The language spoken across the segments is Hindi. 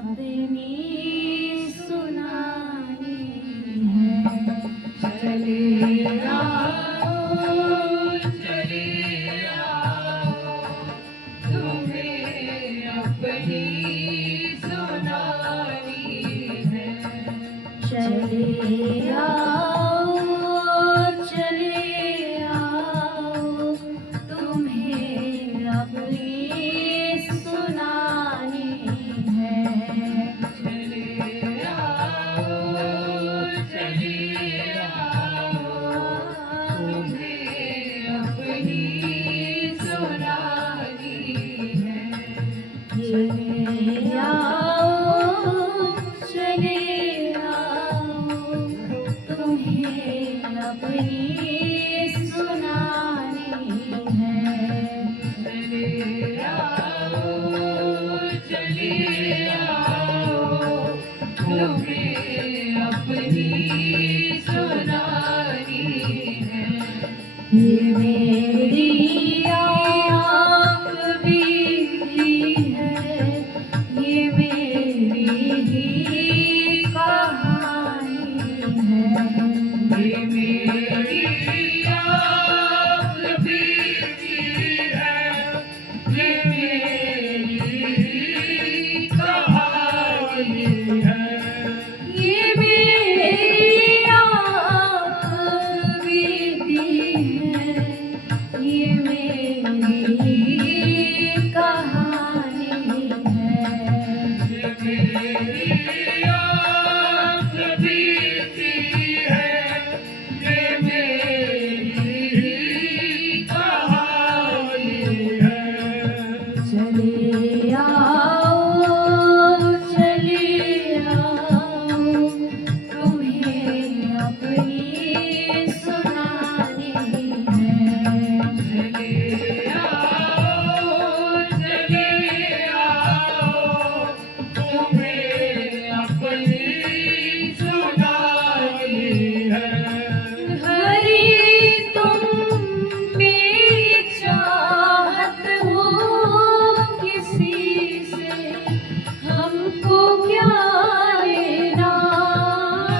अपनी सुनानी है। चले आओ तुम्हें अपनी सुनानी है। चले आओ तुम्हें अपनी सुनानी है। चले आओ तुम्हें अपनी सुनानी है। चले आओ तुम्हें अपनी सुनानी है। चले आओ तुम्हें अपनी सुनानी है। ये मेरी आँख बीती है, ये मेरी ही कहानी है। ये मेरी आँख बीती है, ये मेरी ही कहानी है। ये मेरी आँख बीती है, ये मेरी ही कहानी है। ये मेरी आँख बीती है, ये मेरी ही कहानी है। चले आओ तुम्हें अपनी सुनानी है। चले आओ तुम्हें अपनी सुनानी है। हरी तुम मेरी चाहत हो किसी से, हमको क्या लेना।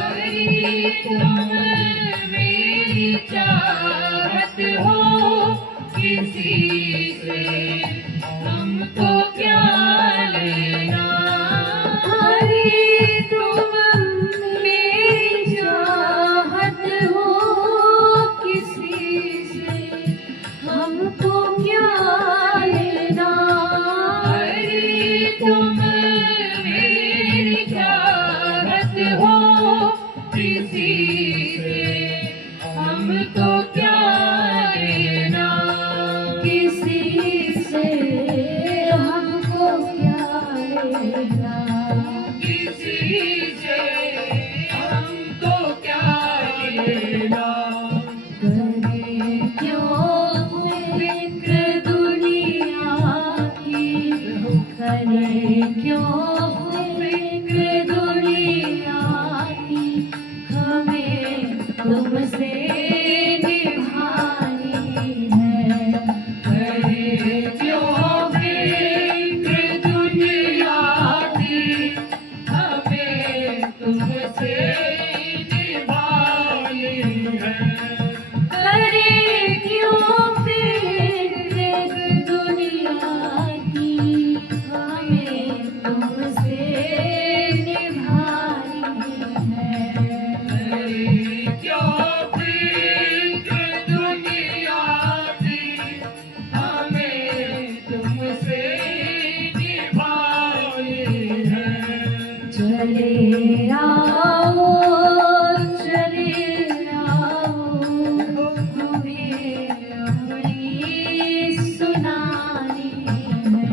हरी तुम मेरी चाहत हो किसी से, हमको क्या लेना। हरी तुम मेरी चाहत हो किसी से, हमको क्या लेना। हरी तुम मेरी चाहत हो किसी से, हमको क्या लेना। किसी से हमको क्या लेना। किसी से हमको क्या लेना। करे क्यों फिक्र दुनिया की, करे क्यों फिक्र दुनिया की, हमें तुमसे निभानी है। करे क्यों फिक्र दुनिया की, हमें तुमसे निभानी है। करे क्यों फिक्र दुनिया की, हमें तुमसे निभानी है। करे क्यों फिक्र दुनिया की, हमें तुमसे निभानी है। चले आओ तुम्हें अपनी सुनानी है।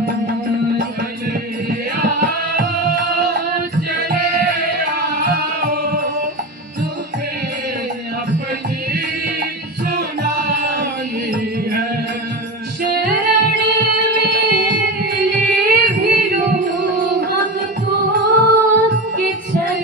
चले आओ तुम्हें अपनी सुनानी है। शरण में भी लो हमको कि चल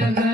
है